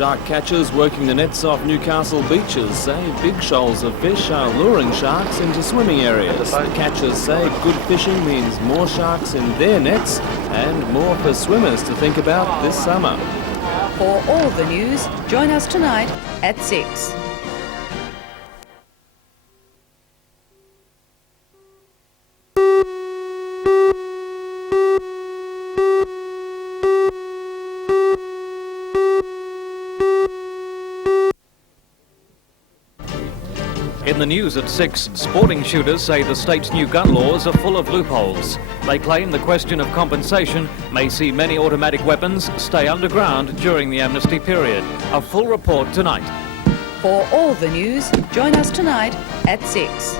Shark catchers working the nets off Newcastle beaches say big shoals of fish are luring sharks into swimming areas. The catchers say good fishing means more sharks in their nets and more for swimmers to think about this summer. For all the news, join us tonight at 6. In the news at 6, sporting shooters say the state's new gun laws are full of loopholes. They claim the question of compensation may see many automatic weapons stay underground during the amnesty period. A full report tonight. For all the news, join us tonight at 6.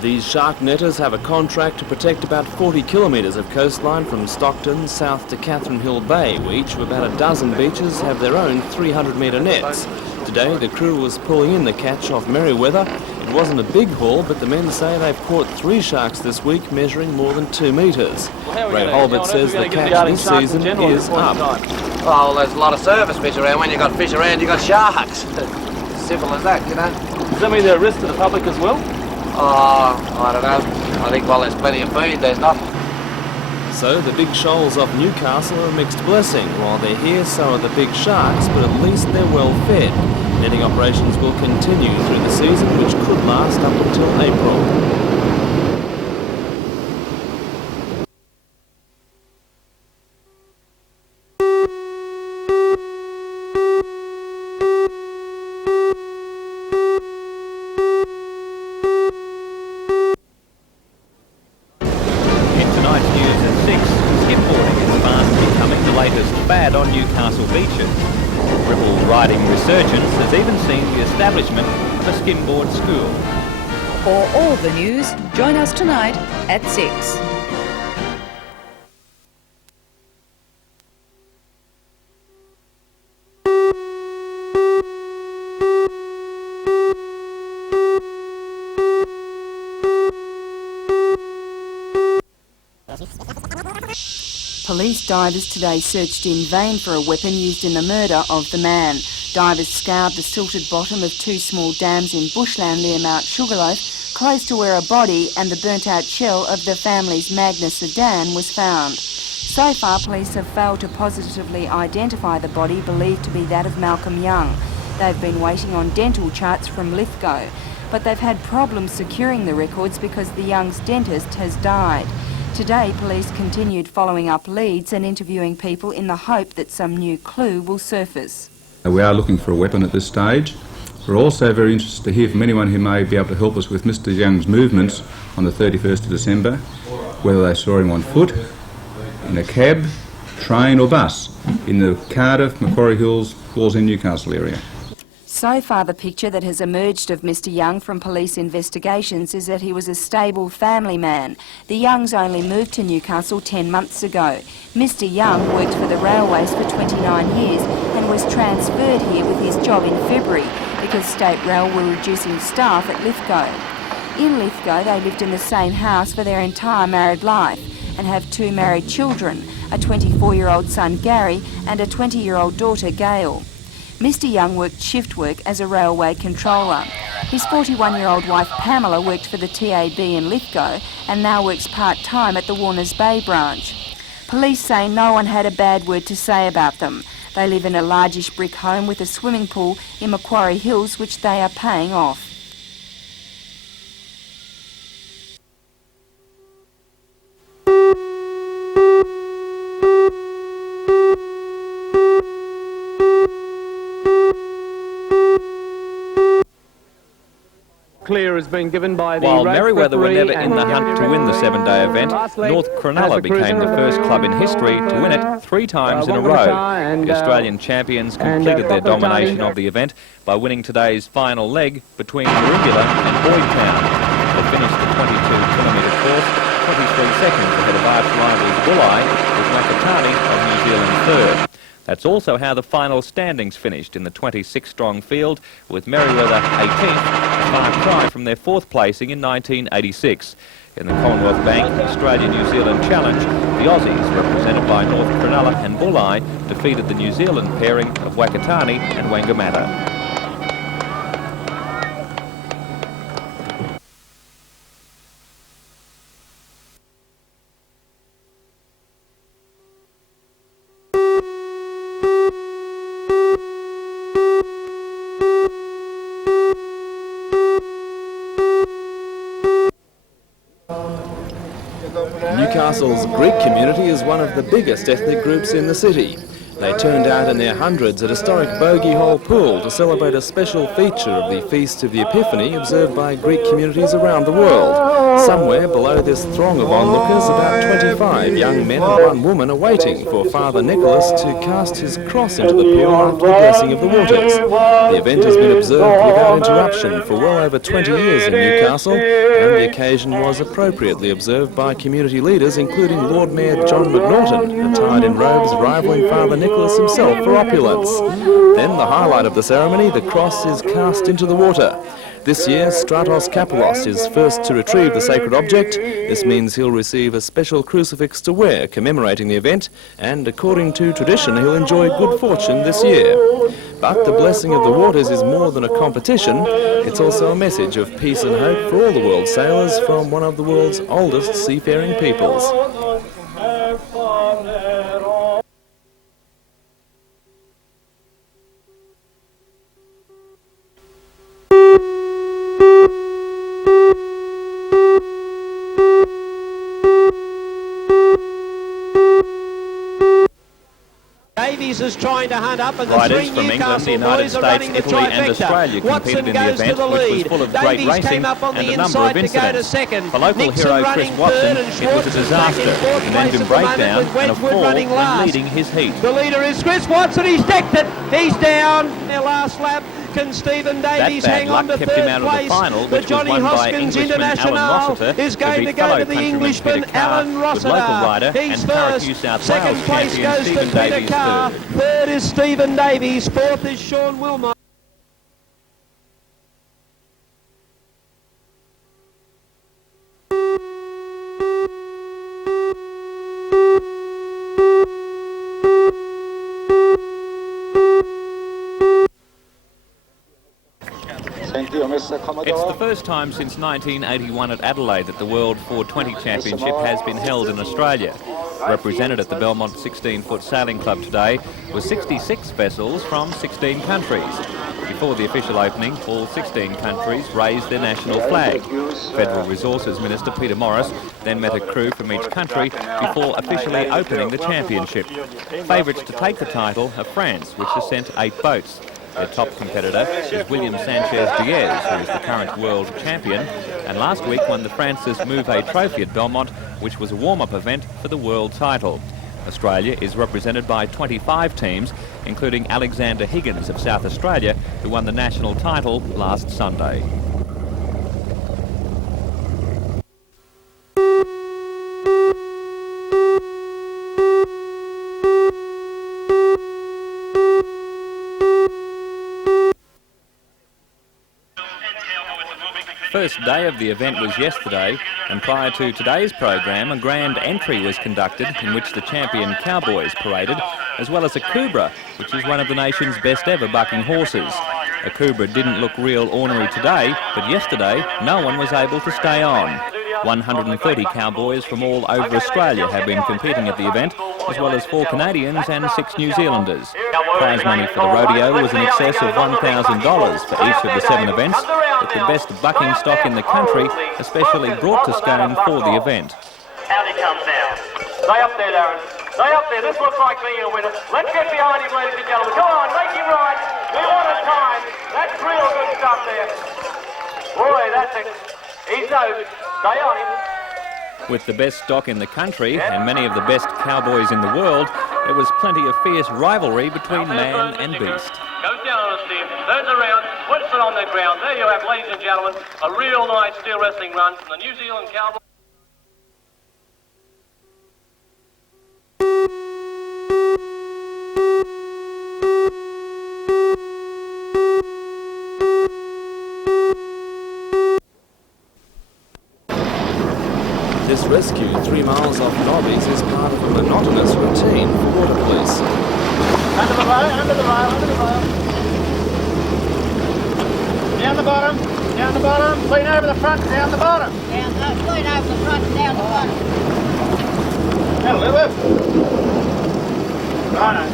These shark netters have a contract to protect about 40 kilometres of coastline from Stockton south to Catherine Hill Bay, where each of about a dozen beaches have their own 300-metre nets. Today the crew was pulling in the catch off Merriweather. It wasn't a big haul, but the men say they've caught 3 sharks this week measuring more than 2 metres. Ray Holbert says the catch this season is up. Oh, well, there's a lot of surface fish around. When you've got fish around, you've got sharks. Simple as that, you know. Does that mean they're a risk to the public as well? Oh, I don't know. I think while there's plenty of food, there's not. So the big shoals off Newcastle are a mixed blessing. While they're here, so are the big sharks, but at least they're well fed. Netting operations will continue through the season, which could last up until April. Fad on Newcastle beaches. Ripple riding Resurgence has even seen the establishment of a skimboard school. For all the news, join us tonight at 6. Police divers today searched in vain for a weapon used in the murder of the man. Divers scoured the silted bottom of 2 small dams in bushland near Mount Sugarloaf, close to where a body and the burnt-out shell of the family's Magna sedan was found. So far, police have failed to positively identify the body believed to be that of Malcolm Young. They've been waiting on dental charts from Lithgow, but they've had problems securing the records because the Young's dentist has died. Today, police continued following up leads and interviewing people in the hope that some new clue will surface. We are looking for a weapon at this stage. We're also very interested to hear from anyone who may be able to help us with Mr Young's movements on the 31st of December, whether they saw him on foot, in a cab, train or bus, in the Cardiff, Macquarie Hills, Wallsend, Newcastle area. So far, the picture that has emerged of Mr Young from police investigations is that he was a stable family man. The Youngs only moved to Newcastle 10 months ago. Mr Young worked for the railways for 29 years and was transferred here with his job in February because State Rail were reducing staff at Lithgow. In Lithgow, they lived in the same house for their entire married life and have 2 married children, a 24-year-old son Gary and a 20-year-old daughter Gail. Mr Young worked shift work as a railway controller. His 41-year-old wife Pamela worked for the TAB in Lithgow and now works part-time at the Warners Bay branch. Police say no one had a bad word to say about them. They live in a largish brick home with a swimming pool in Macquarie Hills, which they are paying off. Clear has been given by the While Merriweather were never in the hunt to win the 7-day event, North Cronulla became the first club in history to win it 3 times in a row. The Australian champions completed their domination of the event by winning today's final leg between Maribula and Boydtown. They finished the 22-kilometre course 23 seconds ahead of arch rivals Bulli, with Nakatani of New Zealand third. That's also how the final standings finished in the 26-strong field, with Merewether 18th, a far cry from their 4th placing in 1986. In the Commonwealth Bank Australia-New Zealand Challenge, the Aussies, represented by North Cronulla and Bulli, defeated the New Zealand pairing of Wakatani and Wangamatta. Newcastle's Greek community is one of the biggest ethnic groups in the city. They turned out in their hundreds at historic Bogey Hole Pool to celebrate a special feature of the Feast of the Epiphany observed by Greek communities around the world. Somewhere below this throng of onlookers, about 25 young men and one woman are waiting for Father Nicholas to cast his cross into the pool after the blessing of the waters. The event has been observed without interruption for well over 20 years in Newcastle, and the occasion was appropriately observed by community leaders, including Lord Mayor John McNaughton, attired in robes rivalling Father Nicholas himself for opulence. Then the highlight of the ceremony, the cross is cast into the water. This year, Stratos Kapelos is first to retrieve the sacred object. This means he'll receive a special crucifix to wear commemorating the event, and according to tradition, he'll enjoy good fortune this year. But the blessing of the waters is more than a competition. It's also a message of peace and hope for all the world's sailors from one of the world's oldest seafaring peoples. Is trying to hunt up, and the Riders three from England, the Newcastle United boys are States, running the Italy and trifecta. Australia competed Watson in the goes event, to the which was lead. full of great Davies racing came up on and the a number inside of to go to incidents. second. For local Nixon hero running Chris Watson, third, and it was a Schwartz is back in disaster, fourth with an place engine at the moment, breakdown with and a Wedgwood fall running when last. leading his heat. The leader is Chris Watson. He's decked it. He's down. Their last lap. Can Stephen Davies That bad hang on luck to kept him third out of the place? final, But which was Johnny won by Hoskins Englishman Alan International Rossiter, is going who to beat go fellow to the countryman Englishman Peter Carr, Alan with Rossiter. local rider He's and Parrot first. New South Second Wales place champion goes to Stephen Peter Davies Carr. third. Third is Stephen Davies. Fourth is Sean Wilmot. It's the first time since 1981 at Adelaide that the World 420 Championship has been held in Australia. Represented at the Belmont 16-foot Sailing Club today were 66 vessels from 16 countries. Before the official opening, all 16 countries raised their national flag. Federal Resources Minister Peter Morris then met a crew from each country before officially opening the championship. Favourites to take the title are France, which has sent 8 boats. Their top competitor is William Sanchez-Diaz, who is the current world champion, and last week won the Francis Mouvet Trophy at Belmont, which was a warm-up event for the world title. Australia is represented by 25 teams, including Alexander Higgins of South Australia, who won the national title last Sunday. First day of the event was yesterday, and prior to today's program, a grand entry was conducted in which the champion Cowboys paraded, as well as a Kubra, which is one of the nation's best ever bucking horses. A Kubra didn't look real ornery today, but yesterday no one was able to stay on. 130 Cowboys from all over Australia have been competing at the event, as well as 4 Canadians and 6 New Zealanders. Prize money for the rodeo was in excess of $1,000 for each of the 7 events, with the best bucking stock in the country especially brought to Scone for the event. Out he comes now. Stay up there, Darren. Stay up there. This looks like being a winner. Let's get behind him, ladies and gentlemen. Come on, make him ride. We want a time. That's real good stuff there. Boy, that's it. He's over. Stay on him. With the best stock in the country and many of the best cowboys in the world, there was plenty of fierce rivalry between man and beast. Goes down on a steer, turns around, puts it on the ground. There you have, ladies and gentlemen, a real nice steel wrestling run from the New Zealand Cowboys. This rescue 3 miles off Nobbies is part of a monotonous routine for water police. Under the rail, under the rail, under the rail. Down the bottom, clean over the front, down the bottom. Clean over the front, down the bottom. That'll do it. Righto.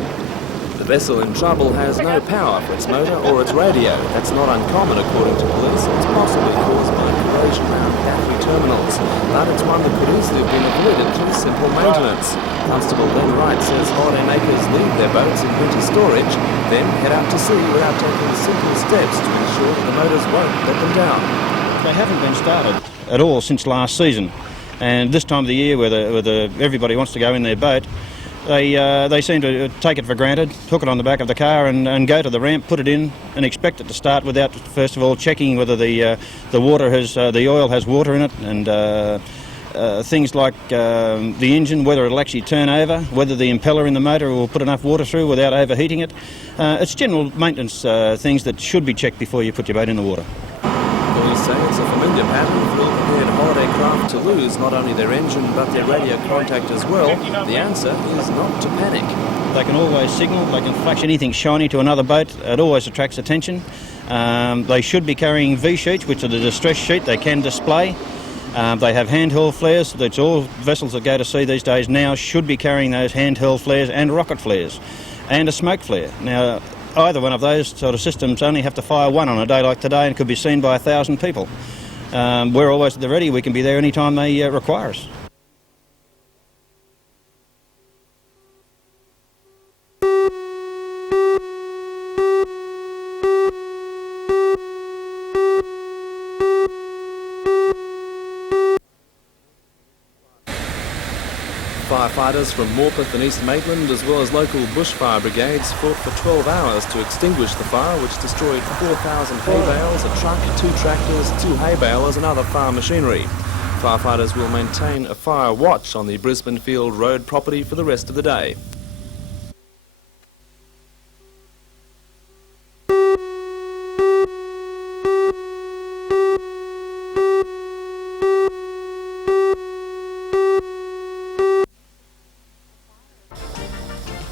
The vessel in trouble has no power for its motor or its radio. That's not uncommon according to police. It's possibly caused by corrosion around battery terminals, but it's one that could easily have been avoided through simple maintenance. Constable Ben Wright says holiday makers leave their boats in winter storage, then head out to sea without taking simple steps to ensure that the motors won't let them down. They haven't been started at all since last season, and this time of the year where everybody wants to go in their boat, they seem to take it for granted, hook it on the back of the car and go to the ramp, put it in and expect it to start without first of all checking whether the oil has water in it, and things like the engine, whether it'll actually turn over, whether the impeller in the motor will put enough water through without overheating it. It's general maintenance things that should be checked before you put your boat in the water. Police say it's a familiar pattern for ill-prepared holiday craft to lose not only their engine but their radio contact as well. The answer is not to panic. They can always signal, they can flash anything shiny to another boat. It always attracts attention. They should be carrying V-sheets, which are the distress sheet they can display. They have handheld flares. That's all vessels that go to sea these days now should be carrying those handheld flares and rocket flares and a smoke flare. Now, either one of those sort of systems only have to fire one on a day like today and could be seen by 1,000 people. We're always at the ready. We can be there anytime they require us. Firefighters from Morpeth and East Maitland, as well as local bushfire brigades, fought for 12 hours to extinguish the fire, which destroyed 4,000 hay bales, a truck, 2 tractors, 2 hay balers and other farm machinery. Firefighters will maintain a fire watch on the Brisbane Field Road property for the rest of the day.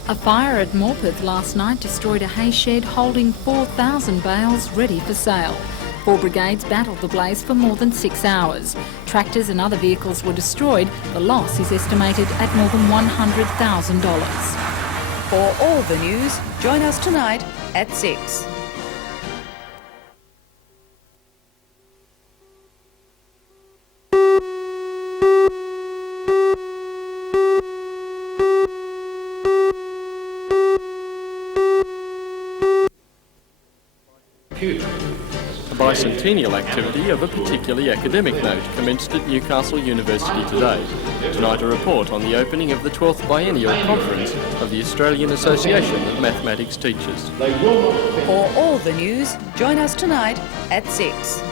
A fire at Morpeth last night destroyed a hay shed holding 4,000 bales ready for sale. 4 brigades battled the blaze for more than 6 hours. Tractors and other vehicles were destroyed. The loss is estimated at more than $100,000. For all the news, join us tonight at 6. A bicentennial activity of a particularly academic note commenced at Newcastle University today. Tonight a report on the opening of the 12th Biennial Conference of the Australian Association of Mathematics Teachers. For all the news, join us tonight at 6.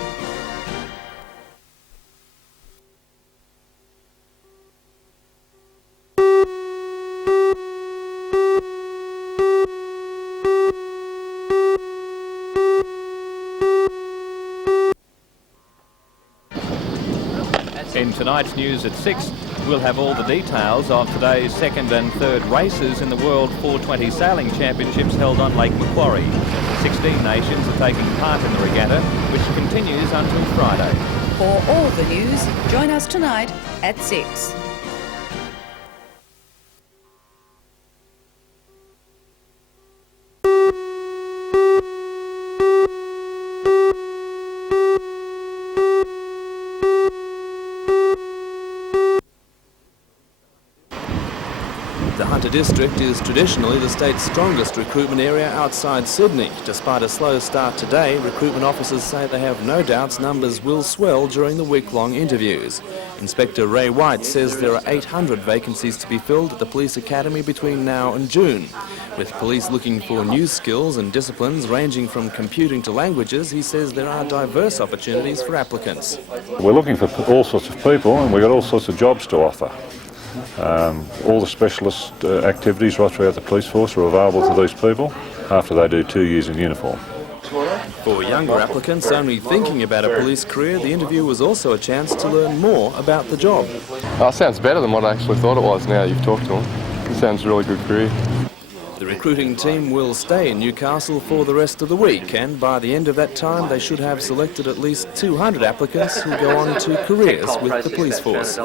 In tonight's news at 6, we'll have all the details of today's 2nd and 3rd races in the World 420 Sailing Championships held on Lake Macquarie. 16 nations are taking part in the regatta, which continues until Friday. For all the news, join us tonight at 6. The Hunter District is traditionally the state's strongest recruitment area outside Sydney. Despite a slow start today, recruitment officers say they have no doubts numbers will swell during the week-long interviews. Inspector Ray White says there are 800 vacancies to be filled at the Police Academy between now and June. With police looking for new skills and disciplines ranging from computing to languages, he says there are diverse opportunities for applicants. We're looking for all sorts of people and we've got all sorts of jobs to offer. All the specialist activities right throughout the police force are available to these people after they do 2 years in uniform. For younger applicants only thinking about a police career, the interview was also a chance to learn more about the job. Oh, it sounds better than what I actually thought it was now you've talked to them. It sounds a really good career. The recruiting team will stay in Newcastle for the rest of the week, and by the end of that time they should have selected at least 200 applicants who go on to careers with the police force.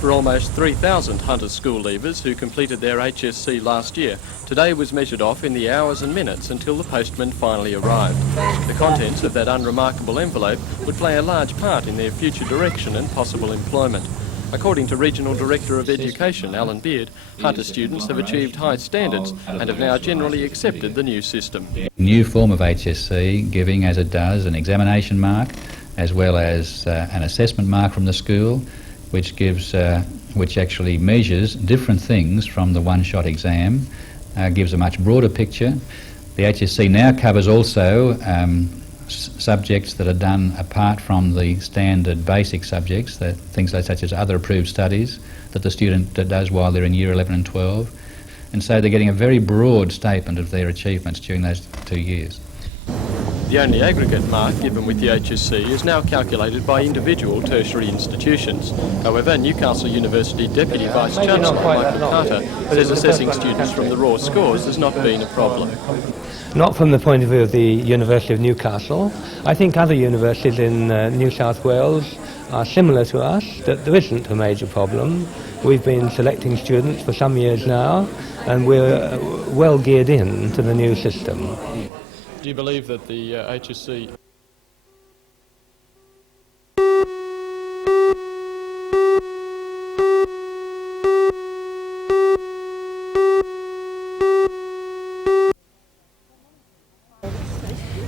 For almost 3,000 Hunter school leavers who completed their HSC last year, today was measured off in the hours and minutes until the postman finally arrived. The contents of that unremarkable envelope would play a large part in their future direction and possible employment. According to Regional Director of Education, Alan Beard, Hunter students have achieved high standards and have now generally accepted the new system. New form of HSC, giving as it does an examination mark as well as an assessment mark from the school, which actually measures different things from the one-shot exam, gives a much broader picture. The HSC now covers also subjects that are done apart from the standard basic subjects, things such as other approved studies that the student does while they're in Year 11 and 12. And so they're getting a very broad statement of their achievements during those 2 years. The only aggregate mark given with the HSC is now calculated by individual tertiary institutions. However, Newcastle University Deputy Vice-Chancellor Michael Carter says assessing students from the raw scores has not been a problem. Not from the point of view of the University of Newcastle. I think other universities in New South Wales are similar to us, that there isn't a major problem. We've been selecting students for some years now, and we're well geared in to the new system. Do you believe that the HSC...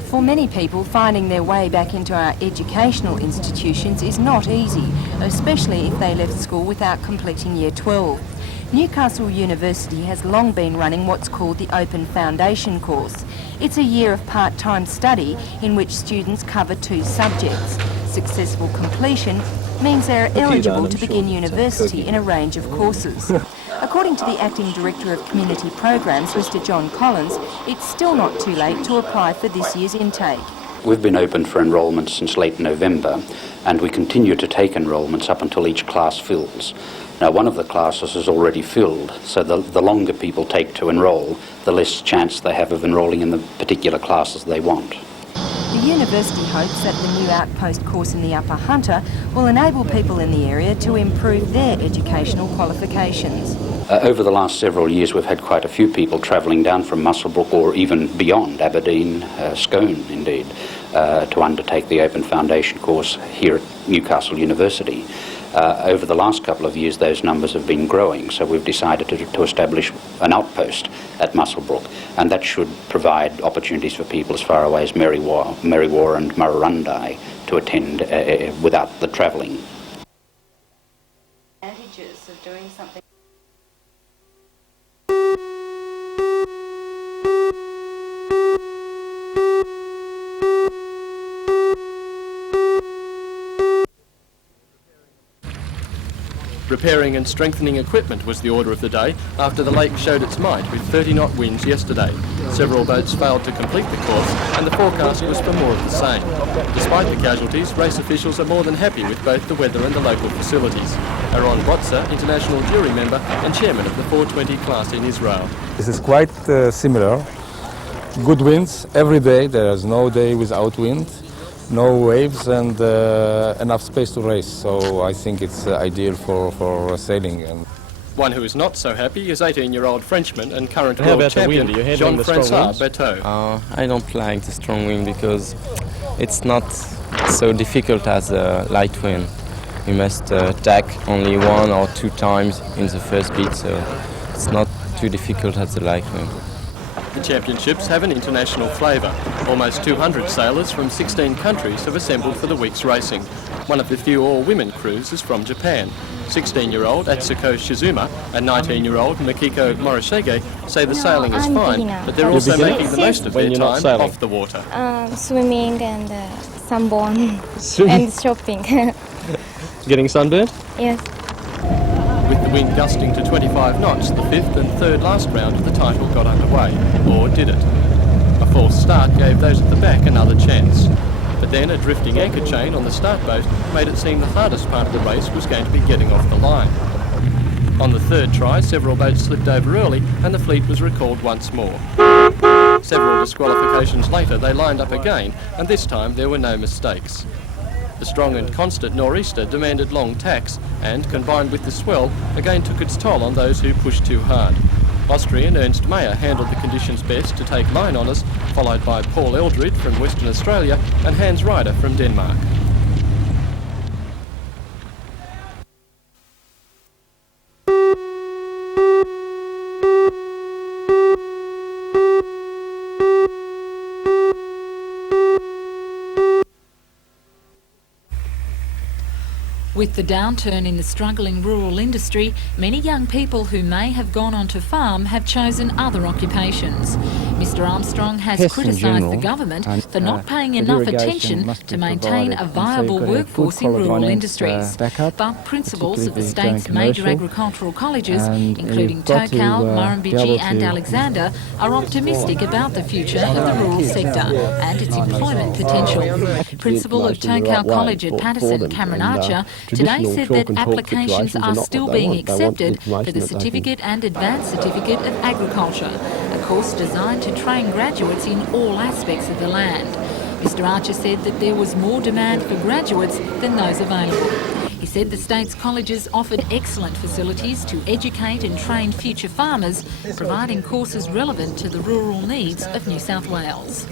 For many people, finding their way back into our educational institutions is not easy, especially if they left school without completing Year 12. Newcastle University has long been running what's called the Open Foundation course. It's a year of part-time study in which students cover 2 subjects. Successful completion means they're eligible to begin university in a range of courses. According to the Acting Director of Community Programs, Mr John Collins, it's still not too late to apply for this year's intake. We've been open for enrolment since late November, and we continue to take enrolments up until each class fills. Now, one of the classes is already filled, so the longer people take to enrol, the less chance they have of enrolling in the particular classes they want. The university hopes that the new outpost course in the Upper Hunter will enable people in the area to improve their educational qualifications. Over the last several years, we've had quite a few people travelling down from Muswellbrook or even beyond Aberdeen, Scone indeed, to undertake the Open Foundation course here at Newcastle University. Over the last couple of years, those numbers have been growing, so we've decided to establish an outpost at Muswellbrook, and that should provide opportunities for people as far away as Merriwa and Murrurundi to attend without the travelling. Advantages of doing something. Repairing and strengthening equipment was the order of the day after the lake showed its might with 30-knot winds yesterday. Several boats failed to complete the course and the forecast was for more of the same. Despite the casualties, race officials are more than happy with both the weather and the local facilities. Aaron Botza, international jury member and chairman of the 420 class in Israel. This is quite similar. Good winds every day. There is no day without wind, no waves and enough space to race. So I think it's ideal for sailing. One who is not so happy is 18-year-old Frenchman and current world champion Jean-Francois Berthaud. I don't like the strong wind because it's not so difficult as a light wind. You must tack only 1 or 2 times in the first beat, so it's not too difficult as the light wind. The championships have an international flavour. Almost 200 sailors from 16 countries have assembled for the week's racing. One of the few all-women crews is from Japan. 16-year-old Atsuko Shizuma and 19-year-old Makiko Morishige say the sailing is fine, but they're also making the most of their time off the water. Swimming and sunburn and shopping. Getting sunburned? Yes. With the wind gusting to 25 knots, the 5th and 3rd last round of the title got underway. Or did it? A false start gave those at the back another chance. But then a drifting anchor chain on the start boat made it seem the hardest part of the race was going to be getting off the line. On the 3rd try, several boats slipped over early and the fleet was recalled once more. Several disqualifications later, they lined up again, and this time there were no mistakes. The strong and constant nor'easter demanded long tacks and, combined with the swell, again took its toll on those who pushed too hard. Austrian Ernst Mayer handled the conditions best to take line honours, followed by Paul Eldred from Western Australia and Hans Ryder from Denmark. With the downturn in the struggling rural industry, many young people who may have gone on to farm have chosen other occupations. Mr Armstrong has criticised the government for not paying enough attention to maintain a viable workforce in rural industries. But principals of the state's major agricultural colleges, including Tokau, Murrumbidgee and Alexander, are optimistic about the future of the rural sector and its employment potential. Principal of Tokau College at Patterson, Cameron Archer, today said that applications are still being accepted for the Certificate and Advanced Certificate of Agriculture, a course designed to train graduates in all aspects of the land. Mr Archer said that there was more demand for graduates than those available. He said the state's colleges offered excellent facilities to educate and train future farmers, providing courses relevant to the rural needs of New South Wales.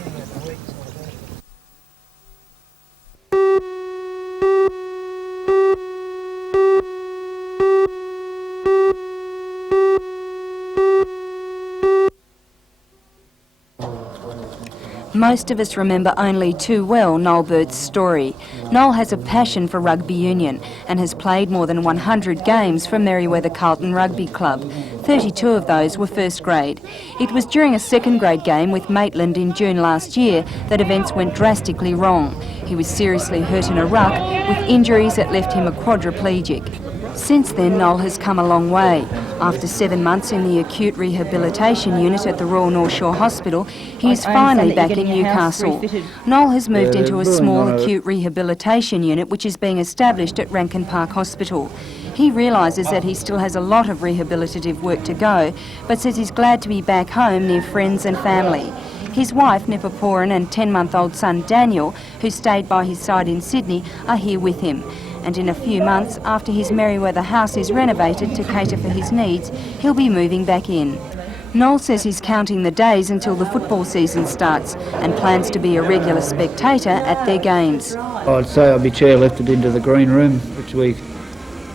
Most of us remember only too well Noel Bird's story. Noel has a passion for rugby union and has played more than 100 games for Merewether Carlton Rugby Club. 32 of those were first grade. It was during a second grade game with Maitland in June last year that events went drastically wrong. He was seriously hurt in a ruck with injuries that left him a quadriplegic. Since then, Noel has come a long way. After 7 months in the acute rehabilitation unit at the Royal North Shore Hospital, he is finally back in Newcastle. Noel has moved into a small acute rehabilitation unit which is being established at Rankin Park Hospital. He realises that he still has a lot of rehabilitative work to go, but says he's glad to be back home near friends and family. His wife, Nipaporan, and 10-month-old son, Daniel, who stayed by his side in Sydney, are here with him. And in a few months, after his Merewether house is renovated to cater for his needs, he'll be moving back in. Noel says he's counting the days until the football season starts and plans to be a regular spectator at their games. I'd say I'd be chairlifted into the green room, which we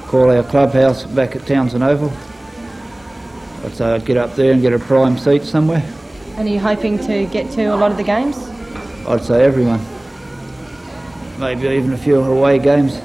call our clubhouse back at Townsend Oval. I'd say I'd get up there and get a prime seat somewhere. And are you hoping to get to a lot of the games? I'd say everyone. Maybe even a few away games.